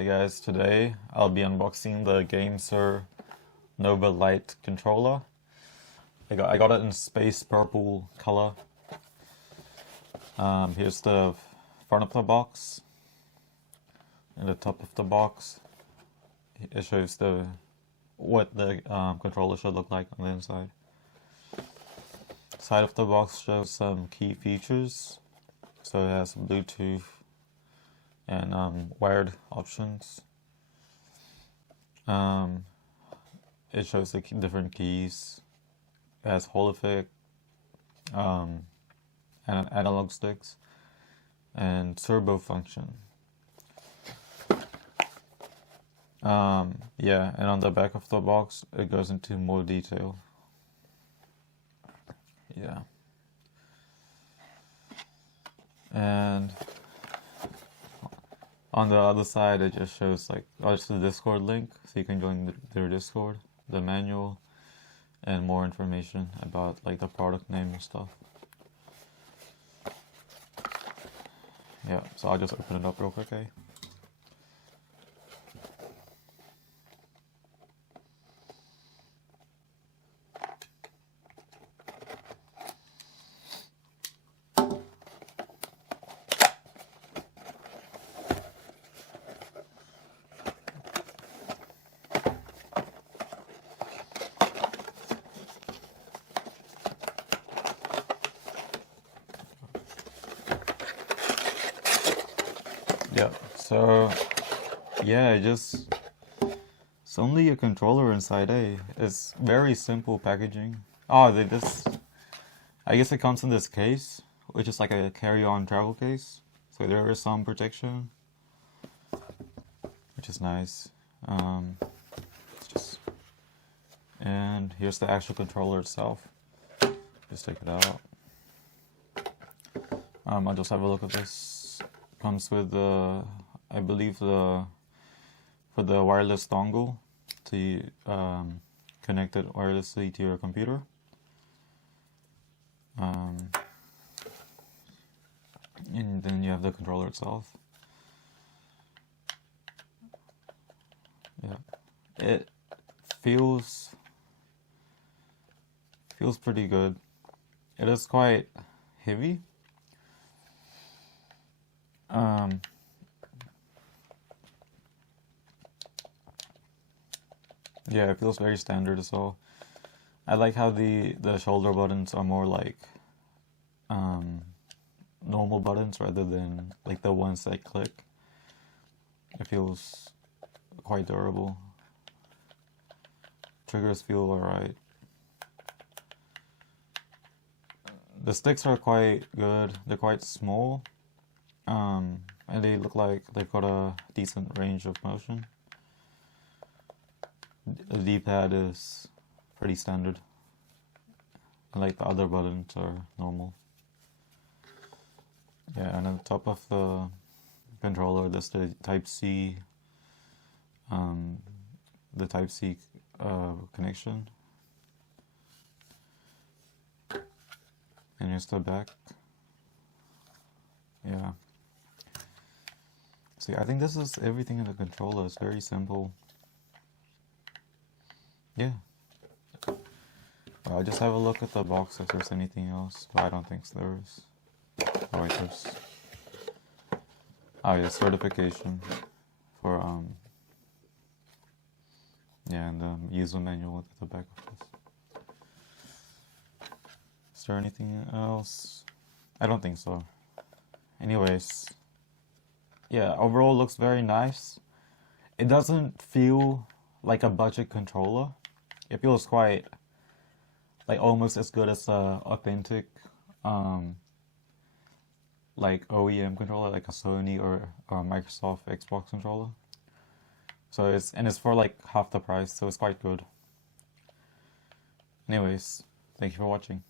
Hey guys, today I'll be unboxing the Gamesir Nova Lite controller. I got it in space purple color. Here's the front of the box. And the top of the box, it shows what the controller should look like on the inside. Side of the box shows some key features. So it has Bluetooth and wired options. It shows the different keys. It has holophonic and analog sticks and turbo function. Yeah, and on the back of the box it goes into more detail. Yeah. And on the other side, it just shows it's the Discord link, so you can join their Discord, the manual, and more information about the product name and stuff. Yeah, so I'll just open it up real quick, eh? Yeah, so yeah, it's only a controller inside, eh? It's very simple packaging. Oh, I guess it comes in this case, which is like a carry-on travel case. So there is some protection, which is nice. And here's the actual controller itself. Just take it out. I'll just have a look at this. Comes with I believe for the wireless dongle to connect it wirelessly to your computer. And then you have the controller itself. Yeah, it feels pretty good. It is quite heavy. Yeah, it feels very standard as well. I like how the shoulder buttons are more like normal buttons rather than like the ones that click. It feels quite durable. Triggers feel alright. The sticks are quite good. They're quite small. And they look like they've got a decent range of motion. The D-pad is pretty standard. Like the other buttons are normal. Yeah, and on the top of the controller, there's the Type-C, connection. And here's the back. Yeah. See, I think this is everything in the controller. It's very simple. Yeah. I'll just have a look at the box if there's anything else, but I don't think there is. Oh wait, there's... Oh yeah, certification for yeah, and the user manual at the back of this. Is there anything else? I don't think so. Anyways, yeah, overall looks very nice. It doesn't feel like a budget controller. It feels quite almost as good as a authentic like OEM controller, like a Sony or a Microsoft Xbox controller. So it's for like half the price, so it's quite good. Anyways, thank you for watching.